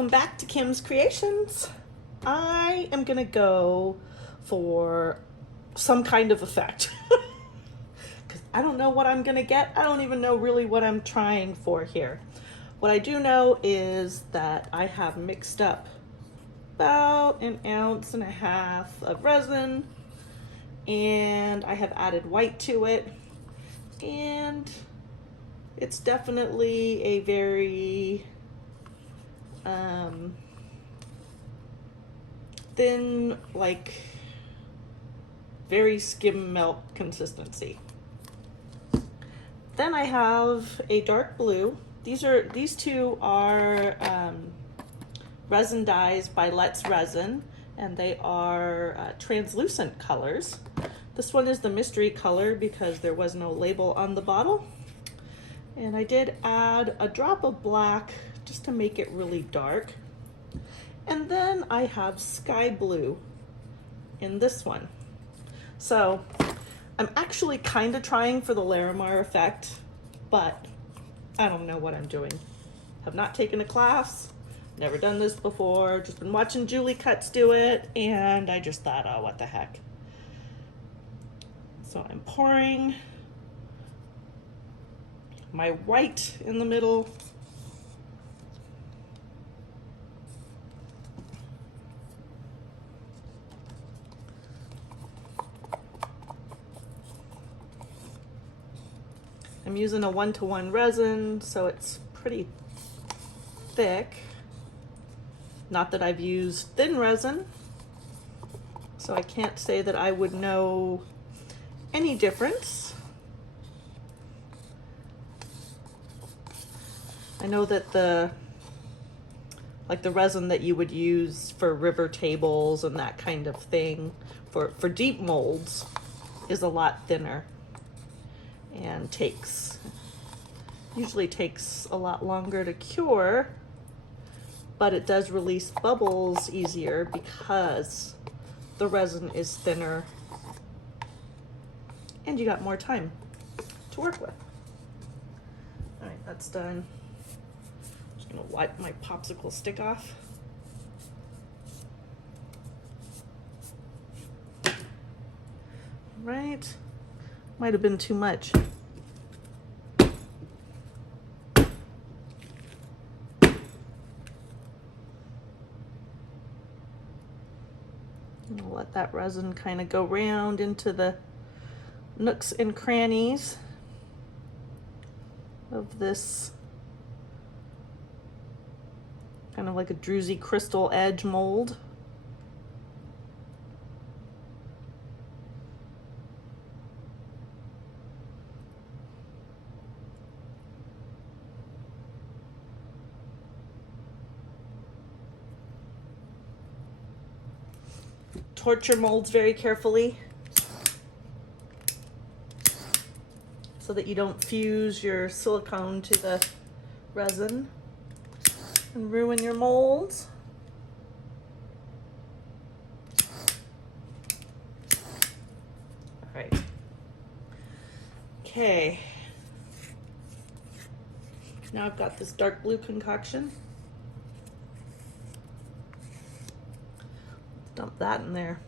Welcome back to Kim's Creations. I am gonna go for some kind of effect because I don't know what I'm gonna get. I don't even know really what I'm trying for here. What I do know is that I have mixed up about 1.5 ounces of resin, and I have added white to it, and it's definitely a very thin, like very skim milk consistency. Then I have a dark blue. These two are resin dyes by Let's Resin, and they are translucent colors. This one is the mystery color because there was no label on the bottle. And I did add a drop of black just to make it really dark. And then I have sky blue in this one. So I'm actually kind of trying for the Larimar effect, but I don't know what I'm doing. Have not taken a class, never done this before, just been watching Julie Cuts do it, and I just thought, oh, what the heck. So I'm pouring my white in the middle. I'm using a 1-to-1 resin, so it's pretty thick. Not that I've used thin resin, so I can't say that I would know any difference. I know that the resin that you would use for river tables and that kind of thing for deep molds is a lot thinner and usually takes a lot longer to cure, but it does release bubbles easier because the resin is thinner and you got more time to work with. All right, that's done. Just gonna wipe my popsicle stick off. Right, might have been too much. I'll let that resin kind of go round into the nooks and crannies of this kind of like a druzy crystal edge mold. Torch your molds very carefully so that you don't fuse your silicone to the resin and ruin your molds. All right. Okay. Now I've got this dark blue concoction. Dump that in there.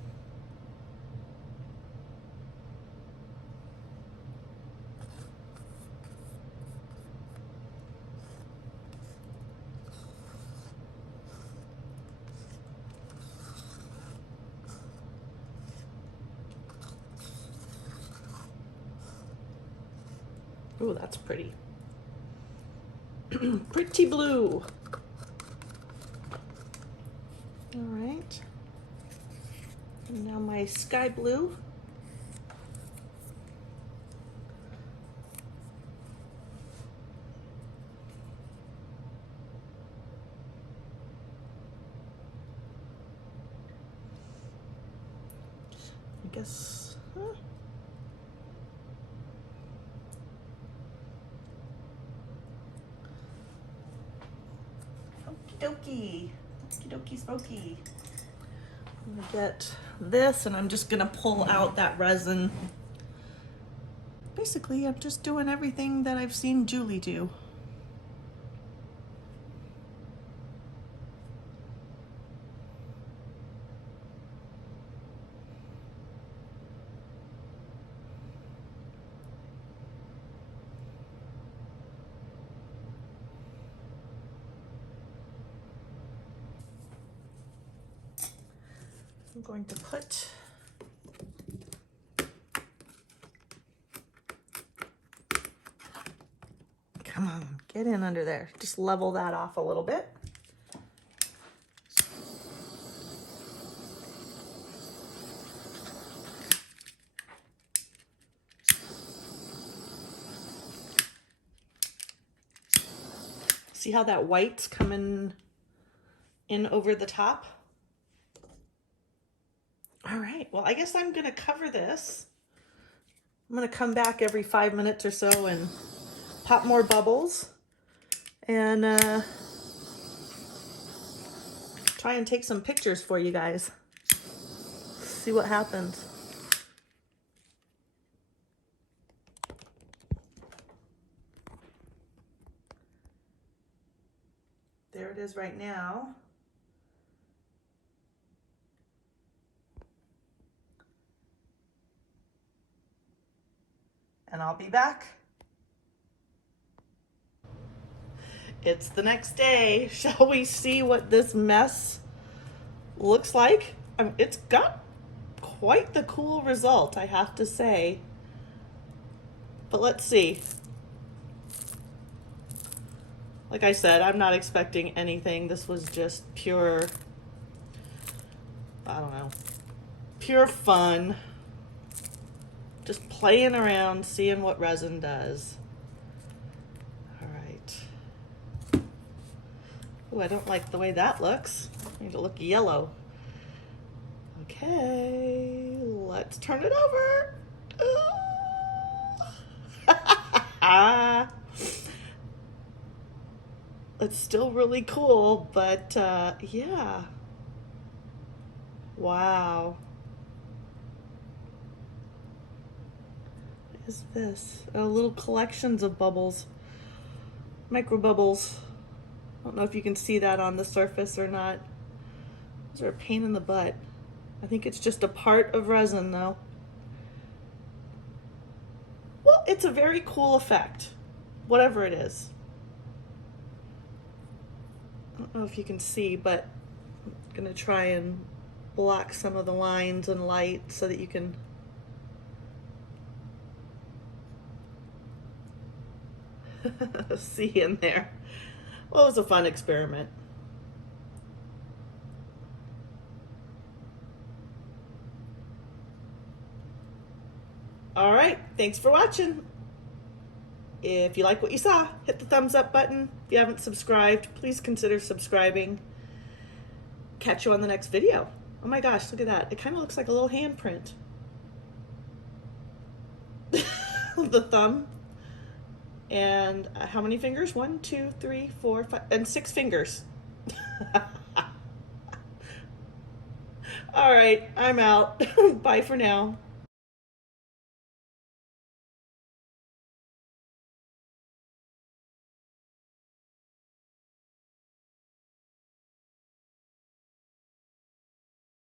Ooh, that's pretty. Pretty blue. All right. And now my sky blue. I guess, Okie dokie. Okie dokie spooky. I'm gonna get this and I'm just gonna pull out that resin. Basically, I'm just doing everything that I've seen Julie do. I'm going to put come on, get in under there. Just level that off a little bit. See how that white's coming in over the top? All right, well, I guess I'm gonna cover this. I'm gonna come back every 5 minutes or so and pop more bubbles and try and take some pictures for you guys. See what happens. There it is right now. And I'll be back. It's the next day. Shall we see what this mess looks like? It's got quite the cool result, I have to say. But let's see. Like I said, I'm not expecting anything. This was just pure, I don't know, pure fun. Just playing around, seeing what resin does. All right. Oh, I don't like the way that looks. I need to look yellow. Okay, let's turn it over. It's still really cool, but yeah. Wow. What is this? Oh, little collections of bubbles. Micro bubbles. I don't know if you can see that on the surface or not. Those are a pain in the butt. I think it's just a part of resin though. Well, it's a very cool effect, whatever it is. I don't know if you can see, but I'm gonna try and block some of the lines and light so that you can see in there. Well, it was a fun experiment. All right, thanks for watching. If you like what you saw, hit the thumbs up button. If you haven't subscribed, please consider subscribing. Catch you on the next video. Oh my gosh, look at that. It kind of looks like a little handprint. The thumb. And how many fingers? 1, 2, 3, 4, 5, and 6 fingers. All right, I'm out. Bye for now.